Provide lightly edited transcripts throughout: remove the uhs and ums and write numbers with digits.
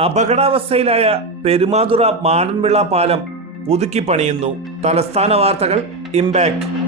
അപകടാവസ്ഥയിലായ പെരുമാതുറ മാടൻവിള പാലം പുതുക്കി പണിയുന്നു. തലസ്ഥാന വാർത്തകൾ ഇംപാക്ട്.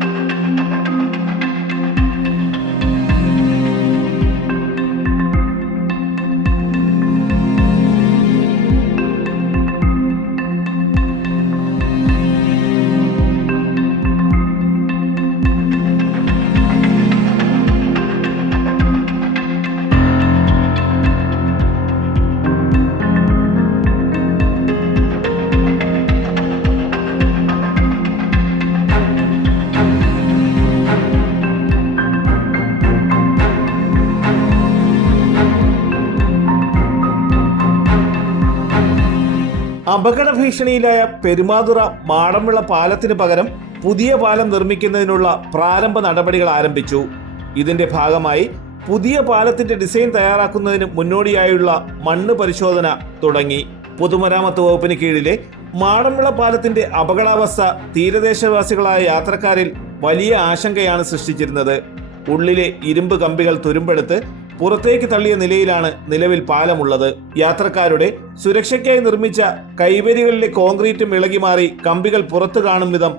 അപകട ഭീഷണിയിലായ പെരുമാതുറ മാടൻവിള പാലത്തിന് പകരം പുതിയ പാലം നിർമ്മിക്കുന്നതിനുള്ള പ്രാരംഭ നടപടികൾ ആരംഭിച്ചു. ഇതിന്റെ ഭാഗമായി പുതിയ പാലത്തിന്റെ ഡിസൈൻ തയ്യാറാക്കുന്നതിന് മുന്നോടിയായുള്ള മണ്ണ് പരിശോധന തുടങ്ങി. പൊതുമരാമത്ത് വകുപ്പിന് കീഴിലെ മാടൻവിള പാലത്തിന്റെ അപകടാവസ്ഥ തീരദേശവാസികളായ യാത്രക്കാരിൽ വലിയ ആശങ്കയാണ് സൃഷ്ടിച്ചിരുന്നത്. ഉള്ളിലെ ഇരുമ്പ് കമ്പികൾ തുരുമ്പെടുത്ത് പുറത്തേക്ക് തള്ളിയ നിലയിലാണ് നിലവിൽ പാലമുള്ളത്. യാത്രക്കാരുടെ സുരക്ഷയ്ക്കായി നിർമ്മിച്ച കൈവരികളിലെ കോൺക്രീറ്റും ഇളകി മാറി കമ്പികൾ പുറത്തു കാണും വിധം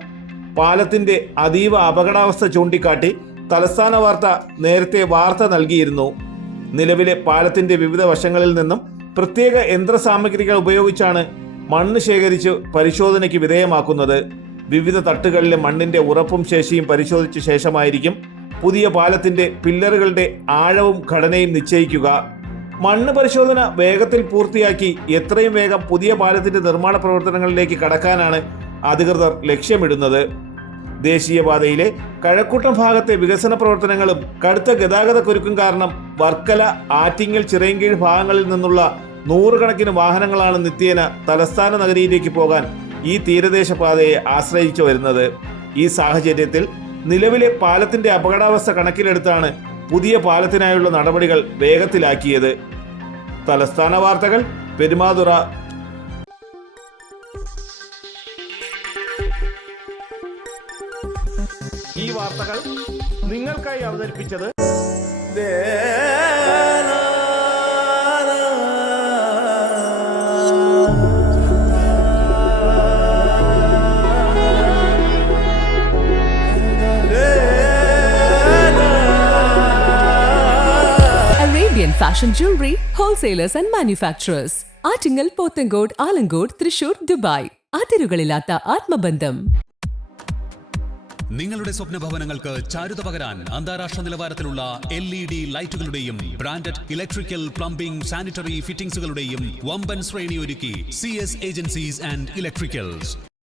പാലത്തിന്റെ അതീവ അപകടാവസ്ഥ ചൂണ്ടിക്കാട്ടി തലസ്ഥാന വാർത്ത നേരത്തെ വാർത്ത നൽകിയിരുന്നു. നിലവിലെ പാലത്തിന്റെ വിവിധ വശങ്ങളിൽ നിന്നും പ്രത്യേക യന്ത്രസാമഗ്രികൾ ഉപയോഗിച്ചാണ് മണ്ണ് ശേഖരിച്ച് പരിശോധനയ്ക്ക് വിധേയമാക്കുന്നത്. വിവിധ തട്ടുകളിലെ മണ്ണിന്റെ ഉറപ്പും ശേഷിയും പരിശോധിച്ച ശേഷമായിരിക്കും പുതിയ പാലത്തിന്റെ പില്ലറുകളുടെ ആഴവും ഘടനയും നിശ്ചയിക്കുക. മണ്ണ് പരിശോധന വേഗത്തിൽ പൂർത്തിയാക്കി എത്രയും വേഗം പുതിയ പാലത്തിന്റെ നിർമ്മാണ പ്രവർത്തനങ്ങളിലേക്ക് കടക്കാനാണ് അധികൃതർ ലക്ഷ്യമിടുന്നത്. ദേശീയപാതയിലെ കഴക്കൂട്ടം ഭാഗത്തെ വികസന പ്രവർത്തനങ്ങളും കടുത്ത ഗതാഗത കുരുക്കും കാരണം വർക്കല, ആറ്റിങ്ങൽ, ചിറയൻകീഴ് ഭാഗങ്ങളിൽ നിന്നുള്ള നൂറുകണക്കിന് വാഹനങ്ങളാണ് നിത്യേന തലസ്ഥാന നഗരിയിലേക്ക് പോകാൻ ഈ തീരദേശ പാതയെ ആശ്രയിച്ചു വരുന്നത്. ഈ സാഹചര്യത്തിൽ നിലവിലെ പാലത്തിന്റെ അപകടാവസ്ഥ കണക്കിലെടുത്താണ് പുതിയ പാലത്തിനായുള്ള നടപടികൾ വേഗത്തിലാക്കിയത്. തലസ്ഥാന വാർത്തകൾ, പെരുമാതുറ. ഈ വാർത്തകൾ നിങ്ങൾക്കായി അവതരിപ്പിച്ചത് Fashion jewelry, wholesalers and manufacturers. Attingal, Pothencode, Alamcode, Thrissur, Dubai. അതിരുകളില്ലാത്ത ആത്മബന്ധം. നിങ്ങളുടെ സ്വപ്ന ഭവനങ്ങൾക്ക് ചാരുത പകരാൻ അന്താരാഷ്ട്ര നിലവാരത്തിലുള്ള LED ലൈറ്റുകളുടെയും ബ്രാൻഡഡ് ഇലക്ട്രിക്കൽ, പ്ലംബിംഗ്, സാനിറ്ററി ഫിറ്റിംഗ്സുകളുടെയും വമ്പൻ ശ്രേണി ഒരുക്കി CS ഏജൻസീസ് ആൻഡ് ഇലക്ട്രിക്കൽസ്.